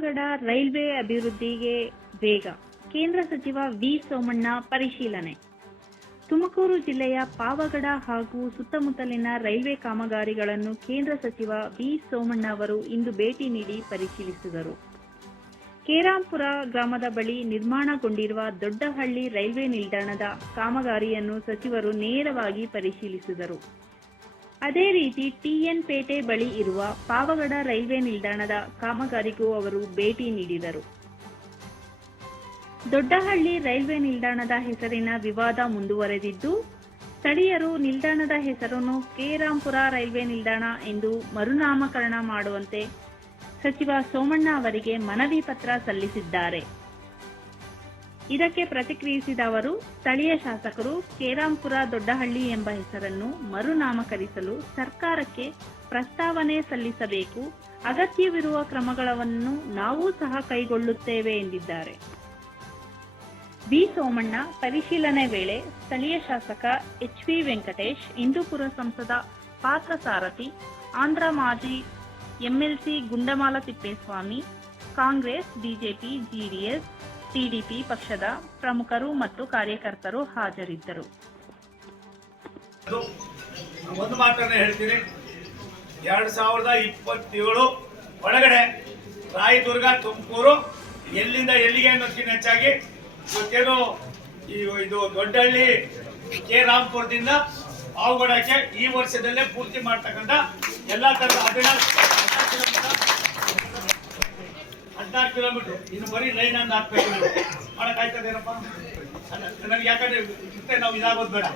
Pavagada railway ಅಭಿವೃದ್ಧಿಗೆ ವೇಗ. ಕೇಂದ್ರ ಸಚಿವ ವಿ. ಸೋಮಣ್ಣ ಪರಿಶೀಲನೆ. ತುಮಕೂರು ಜಿಲ್ಲೆಯ ಪಾವಗಡ ಹಾಗೂ ಸುತ್ತಮುತ್ತಲಿನ ರೈಲ್ವೆ ಕಾಮಗಾರಿಗಳನ್ನು ಕೇಂದ್ರ ಸಚಿವ ವಿ. ಸೋಮಣ್ಣ ಅವರು ಇಂದು ಭೇಟಿ ನೀಡಿ ಪರಿಶೀಲಿಸಿದರು. ಕೇರಾಂಪುರ ಗ್ರಾಮದ ಬಳಿ ನಿರ್ಮಾಣಗೊಂಡಿರುವ ದೊಡ್ಡಹಳ್ಳಿ ರೈಲ್ವೆ ನಿಲ್ದಾಣದ ಕಾಮಗಾರಿಯನ್ನು ಸಚಿವರು ನೇರವಾಗಿ ಪರಿಶೀಲಿಸಿದರು. ಅದೇ ರೀತಿ ಟಿಎನ್ ಪೇಟೆ ಬಳಿ ಇರುವ ಪಾವಗಡ ರೈಲ್ವೆ ನಿಲ್ದಾಣದ ಕಾಮಗಾರಿಗೂ ಅವರು ಭೇಟಿ ನೀಡಿದರು. ದೊಡ್ಡಹಳ್ಳಿ ರೈಲ್ವೆ ನಿಲ್ದಾಣದ ಹೆಸರಿನ ವಿವಾದ ಮುಂದುವರೆದಿದ್ದು, ಸ್ಥಳೀಯರು ನಿಲ್ದಾಣದ ಹೆಸರನ್ನು ಕೇರಾಂಪುರ ರೈಲ್ವೆ ನಿಲ್ದಾಣ ಎಂದು ಮರುನಾಮಕರಣ ಮಾಡುವಂತೆ ಸಚಿವ ಸೋಮಣ್ಣ ಅವರಿಗೆ ಮನವಿ ಪತ್ರ ಸಲ್ಲಿಸಿದ್ದಾರೆ. ಇದಕ್ಕೆ ಪ್ರತಿಕ್ರಿಯಿಸಿದ ಅವರು ಸ್ಥಳೀಯ ಶಾಸಕರು ಕೇರಾಂಪುರ ದೊಡ್ಡಹಳ್ಳಿ ಎಂಬ ಹೆಸರನ್ನು ಮರುನಾಮಕರಿಸಲು ಸರ್ಕಾರಕ್ಕೆ ಪ್ರಸ್ತಾವನೆ ಸಲ್ಲಿಸಬೇಕು. ಅಗತ್ಯವಿರುವ ಕ್ರಮಗಳನ್ನು ನಾವು ಸಹ ಕೈಗೊಳ್ಳುತ್ತೇವೆ ಎಂದಿದ್ದಾರೆ. ಬಿ ಸೋಮಣ್ಣ ಪರಿಶೀಲನೆ ವೇಳೆ ಸ್ಥಳೀಯ ಶಾಸಕ ಎಚ್ ವಿ ವೆಂಕಟೇಶ್ ಹಿಂದೂಪುರ ಸಂಸದ ಪಾರ್ಥಸಾರಥಿ ಆಂಧ್ರ ಮಾಜಿ MLC Gundamala Thippeswamy, Congress, BJP, JDS TDP ಪಕ್ಷದ ಪ್ರಮುಖರು ಮತ್ತು ಕಾರ್ಯಕರ್ತರು ಹಾಜರಿದ್ದರು. ಒಂದು ಮಾತನ್ನ ಹೇಳ್ತೀನಿ. ಎರಡ್ ಸಾವಿರದ ಇಪ್ಪತ್ತೇಳು ಒಳಗಡೆ ರಾಯದುರ್ಗ, ತುಮಕೂರು ಎಲ್ಲಿಂದ ಎಲ್ಲಿಗೆ ಅನ್ನೋದಕ್ಕಿಂತ ಹೆಚ್ಚಾಗಿ ಈ ಇದು ದೊಡ್ಡಹಳ್ಳಿ ಕೆ ರಾಮ್ಪುರದಿಂದ ಪಾವಗಡಕ್ಕೆ ಈ ವರ್ಷದಲ್ಲೇ ಪೂರ್ತಿ ಮಾಡ್ತಕ್ಕಂಥ ಎಲ್ಲಾ ತರಹದ ಹದಿನಾಲ್ಕು ಹದಿನಾಲ್ಕು ಕಿಲೋಮೀಟರ್. ಇನ್ನು ಬರೀ ಲೈನ್ ಅನ್ನು ಹಾಕ್ಬೇಕು ಮಾಡಕ್ಕಾಯ್ತದೇನಪ್ಪ? ಏನಪ್ಪ ನನಗೆ ಯಾಕಂದ್ರೆ ಮತ್ತೆ ನಾವು ಇದಾಗೋದು ಬೇಡ.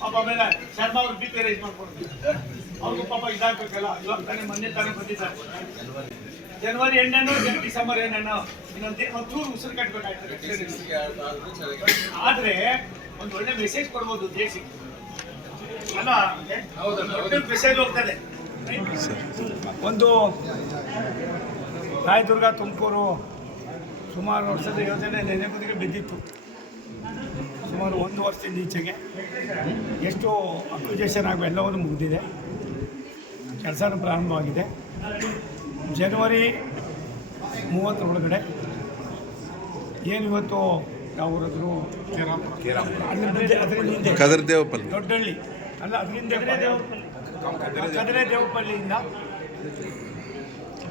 ಪಾಪ ಆಮೇಲೆ ಶರ್ಮಾ ಅವ್ರು ಬಿಟ್ಟು ರೈಸ್ ಮಾಡ್ಕೊಡ್ತೀವಿ ಅವ್ರಿಗೂ ಪಾಪ ಇದಾಗಬೇಕಲ್ಲ. ಇವಾಗ ತಾನೇ ಮೊನ್ನೆ ತಾನೇ ಬಂದಿದ್ದಾರೆ. ಜನವರಿ ಎಣ್ಣೆನೋ ಡಿಸೆಂಬರ್ ಏನೇನೋ ಇನ್ನೊಂದು ಒಂಚೂರು ಉಸಿರು ಕಟ್ಟಬೇಕಾಗ್ತದೆ ಆದ್ರೆ ಒಂದು ಒಳ್ಳೆ ಮೆಸೇಜ್ ಕೊಡ್ಬೋದು ದೇಶಕ್ಕೆ ಅಲ್ಲ ದೊಡ್ಡ ಮೆಸೇಜ್ ಹೋಗ್ತದೆ. ಒಂದು ರಾಯದುರ್ಗ ತುಮಕೂರು ಸುಮಾರು ವರ್ಷದ ಯೋಜನೆ ನೆನೆಗುದಿಗೆ ಬಿದ್ದಿತ್ತು. ಸುಮಾರು ಒಂದು ವರ್ಷದಿಂದ ಈಚೆಗೆ ಎಷ್ಟು ಅಕ್ವಿಜೇಷನ್ ಆಗೋ ಎಲ್ಲವನ್ನು ಮುಗಿದಿದೆ. ಕೆಲಸನೂ ಪ್ರಾರಂಭವಾಗಿದೆ. ಜನವರಿ ಮೂವತ್ತರೊಳಗಡೆ ಏನು ಇವತ್ತು ಯಾವ ಊರದ್ರು? ಅದರಿಂದ ದೊಡ್ಡಹಳ್ಳಿ ಅಲ್ಲ ಅದರಿಂದ ಕದರೆ ದೇವಪಳ್ಳಿಯಿಂದ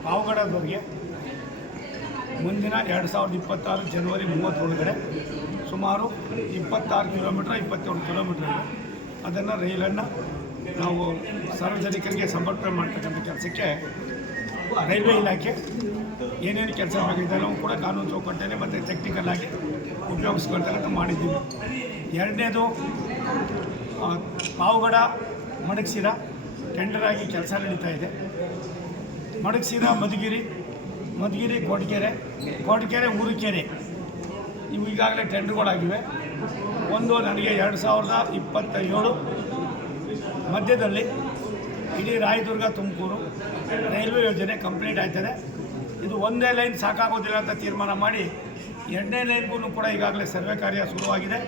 ಪಾವಗಡದವರೆಗೆ ಮುಂದಿನ ಎರಡು ಸಾವಿರದ ಇಪ್ಪತ್ತಾರು ಜನವರಿ ಮೂವತ್ತೊಳಗಡೆ ಸುಮಾರು ಇಪ್ಪತ್ತಾರು ಕಿಲೋಮೀಟ್ರ್, ಇಪ್ಪತ್ತೇಳು ಕಿಲೋಮೀಟ್ರ್ ಅದನ್ನು ರೈಲನ್ನು ನಾವು ಸಾರ್ವಜನಿಕರಿಗೆ ಸಮರ್ಪಣೆ ಮಾಡ್ತಕ್ಕಂಥ ಕೆಲಸಕ್ಕೆ ರೈಲ್ವೆ ಇಲಾಖೆ ಏನೇನು ಕೆಲಸ ಬೇಕಿದ್ದೆಲ್ಲವೂ ಕೂಡ ಕಾನೂನು ಚೌಕಟ್ಟಲ್ಲಿ ಮತ್ತು ಟೆಕ್ನಿಕಲ್ ಆಗಿ ಉಪಯೋಗಿಸ್ಕೊಳ್ತಕ್ಕಂಥ ಮಾಡಿದ್ದೀವಿ. ಎರಡನೇದು ಪಾವುಗಡ, ಮಡಗ್ಸಿರ ಟೆಂಡರ್ ಆಗಿ ಕೆಲಸ ನಡೀತಾ ಇದೆ. ಮಡಗ್ಸಿರ, ಮಧುಗಿರಿ ಮಧುಗಿರಿ ಕೊಡಗೆರೆ ಕೊಡಗೆರೆ ಊರುಕೆರೆ ಇವು ಈಗಾಗಲೇ ಟೆಂಡರ್ಗಳಾಗಿವೆ ಒಂದು ನನಗೆ ಎರಡು ಸಾವಿರದ ಇಪ್ಪತ್ತ ಏಳು ಮಧ್ಯದಲ್ಲಿ ಇಡೀ ರಾಯದುರ್ಗ, ತುಮಕೂರು ರೈಲ್ವೆ ಯೋಜನೆ ಕಂಪ್ಲೀಟ್ ಆಯ್ತದೆ. ಇದು ಒಂದೇ ಲೈನ್ ಸಾಕಾಗೋದಿಲ್ಲ ಅಂತ ತೀರ್ಮಾನ ಮಾಡಿ ಎರಡನೇ ಲೈನ್ಗೂ ಕೂಡ ಈಗಾಗಲೇ ಸರ್ವೆ ಕಾರ್ಯ ಶುರುವಾಗಿದೆ.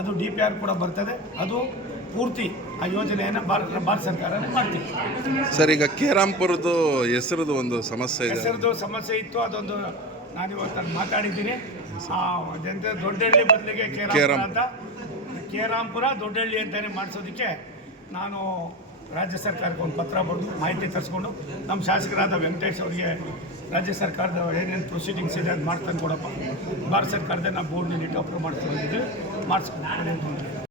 ಅದು ಡಿ ಪಿ ಆರ್ ಕೂಡ ಬರ್ತದೆ. ಅದು ಪೂರ್ತಿ ಆ ಯೋಜನೆಯನ್ನು ಭಾರತ ಭಾರತ ಸರ್ಕಾರನೇ ಮಾಡ್ತೀವಿ. ಸರ್ ಈಗ ಕೇರಾಂಪುರದ್ದು ಹೆಸರದು ಒಂದು ಸಮಸ್ಯೆ ಇದೆ. ಹೆಸರುದು ಸಮಸ್ಯೆ ಇತ್ತು ಅದೊಂದು ನಾನು ಇವತ್ತು ಮಾತಾಡಿದ್ದೀನಿ. ಅದೆಂತ ದೊಡ್ಡಹಳ್ಳಿ ಬದಲಿಗೆ ಕೇರಾಂಪುರ ಕೇರಾಂ- ಅಂತ ಕೇರಾಂಪುರ ದೊಡ್ಡಹಳ್ಳಿ ಅಂತಾನೆ ಮಾಡಿಸೋದಕ್ಕೆ ನಾನು ರಾಜ್ಯ ಸರ್ಕಾರಕ್ಕೆ ಒಂದು ಪತ್ರ ಬರೆದು ಮಾಹಿತಿ ತರಿಸ್ಕೊಂಡು ನಮ್ಮ ಶಾಸಕರಾದ ವೆಂಕಟೇಶ್ ಅವರಿಗೆ ರಾಜ್ಯ ಸರ್ಕಾರದ ಏನೇನು ಪ್ರೊಸೀಡಿಂಗ್ಸ್ ಇದೆ ಅದು ಮಾಡ್ತಾನೆ ಕೊಡಪ್ಪ. ಭಾರತ ಸರ್ಕಾರದ ನಾವು ಬೋರ್ಡ್ನಲ್ಲಿ ನೀಡಿ ಅಪ್ರೂವ್ ಮಾಡಿಸ್ಕೊಂಡು